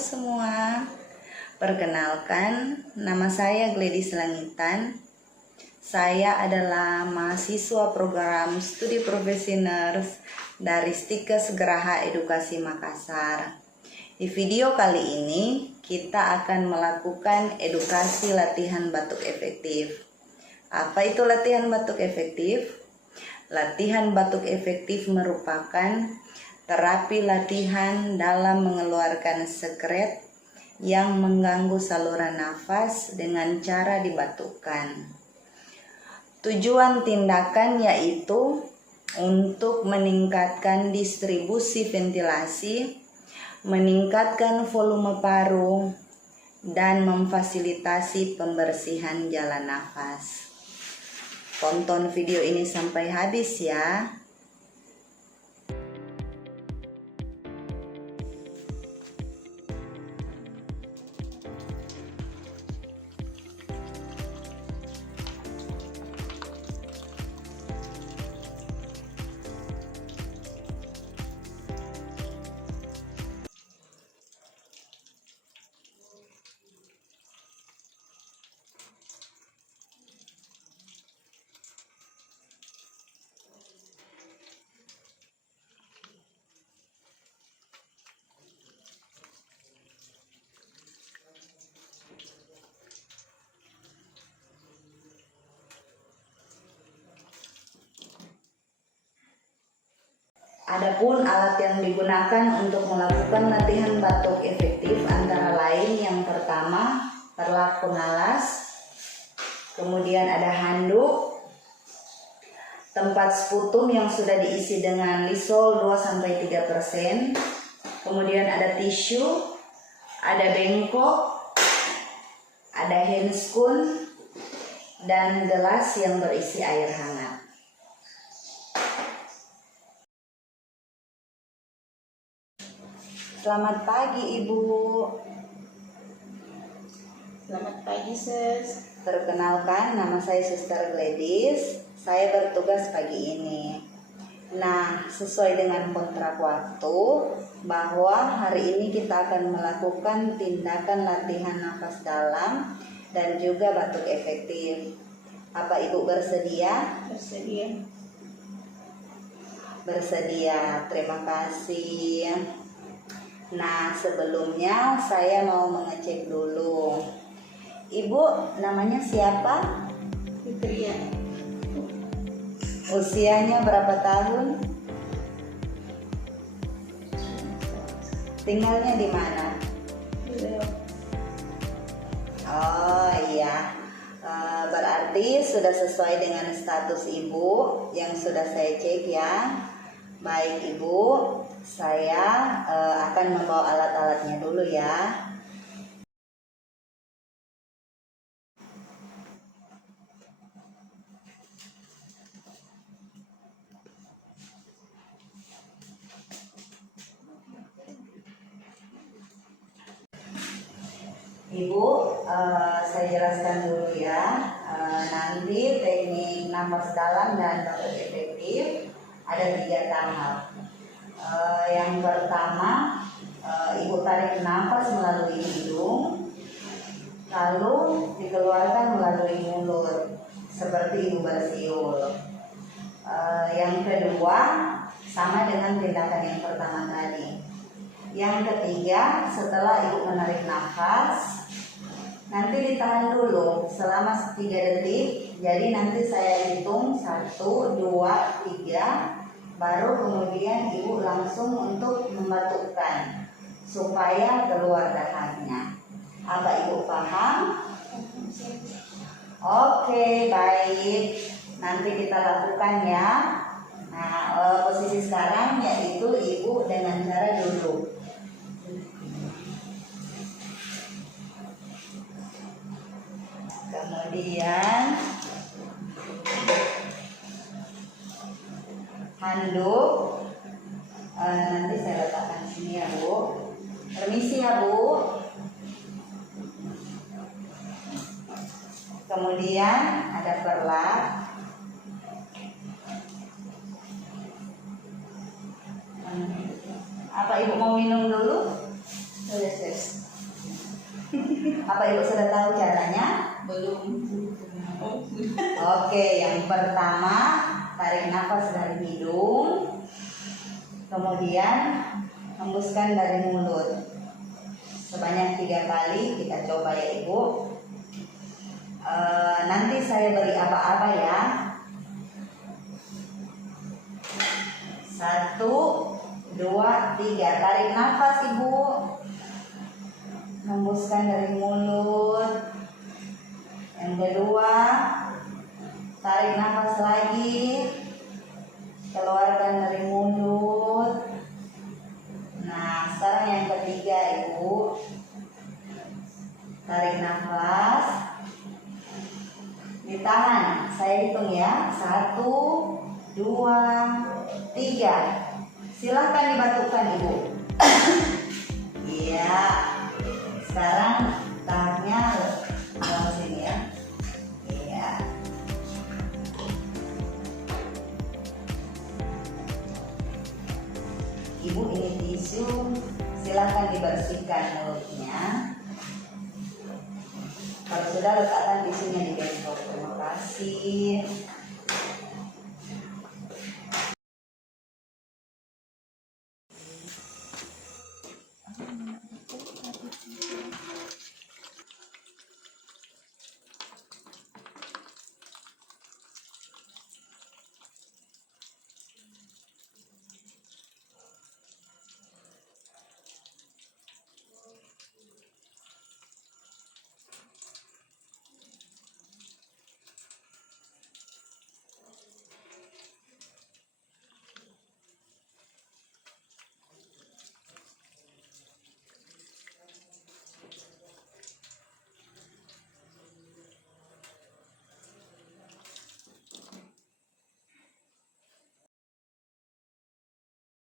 semua, perkenalkan nama saya Gladys Langitan. Saya adalah mahasiswa program studi profesi nurse dari Stikes Geraha Edukasi Makassar. Di video kali ini kita akan melakukan edukasi latihan batuk efektif. Apa itu latihan batuk efektif? Latihan batuk efektif merupakan terapi latihan dalam mengeluarkan sekret yang mengganggu saluran nafas dengan cara dibatukkan. Tujuan tindakan yaitu untuk meningkatkan distribusi ventilasi, meningkatkan volume paru, dan memfasilitasi pembersihan jalan nafas. Tonton video ini sampai habis ya. Adapun alat yang digunakan untuk melakukan latihan batuk efektif antara lain yang pertama perlak pengalas, kemudian ada handuk, tempat sputum yang sudah diisi dengan lisol 2-3%, kemudian ada tisu, ada bengkok, ada handscoon, dan gelas yang berisi air hangat. Selamat pagi Ibu. Selamat pagi, Sus. Perkenalkan, nama saya Suster Gladys. Saya bertugas pagi ini. Nah, sesuai dengan kontrak waktu, bahwa hari ini kita akan melakukan tindakan latihan nafas dalam dan juga batuk efektif. Apa Ibu bersedia? Bersedia. Bersedia, terima kasih. Nah, sebelumnya saya mau mengecek dulu. Ibu namanya siapa? Fitria. Usianya berapa tahun? Tinggalnya di mana? Oh iya, berarti sudah sesuai dengan status Ibu yang sudah saya cek ya. Baik Ibu, saya akan membawa alat-alatnya dulu ya. Ibu, saya jelaskan dulu ya. Nanti teknik nafas dalam dan batuk efektif ada 3 tahap. Yang pertama, Ibu tarik nafas melalui hidung, lalu dikeluarkan melalui mulut, seperti Ibu bersiul. Yang kedua, sama dengan tindakan yang pertama tadi. Yang ketiga, setelah Ibu menarik nafas, nanti ditahan dulu selama 3 detik. Jadi nanti saya hitung 1, 2, 3. Baru kemudian Ibu langsung untuk membatukkan supaya keluar dahaknya. Apa Ibu paham? Oke, baik. Nanti kita lakukan ya. Nah, posisi sekarang yaitu Ibu dengan cara duduk. Kemudian handuk, nanti saya letakkan sini ya Bu. Permisi ya Bu. Kemudian ada perlak. Apa Ibu mau minum dulu? Sudah sis. Apa Ibu sudah tahu caranya? Belum. Oke, yang pertama tarik nafas dari hidung, kemudian hembuskan dari mulut sebanyak 3 kali. Kita coba ya Ibu. Nanti saya beri apa-apa ya. 1, 2, 3. Tarik nafas Ibu, hembuskan dari mulut. Yang kedua, tarik nafas lagi, keluarkan dari mulut. Nah, sekarang yang ketiga Ibu, tarik nafas, ditahan. Saya hitung ya, 1, 2, 3. Silahkan dibatukkan Ibu. Iya. Sekarang tahannya ke sini ya. Iya. Ibu ini tisu, silahkan dibersihkan mulutnya. Kalau sudah letakkan tisunya di bengkok. Terima kasih.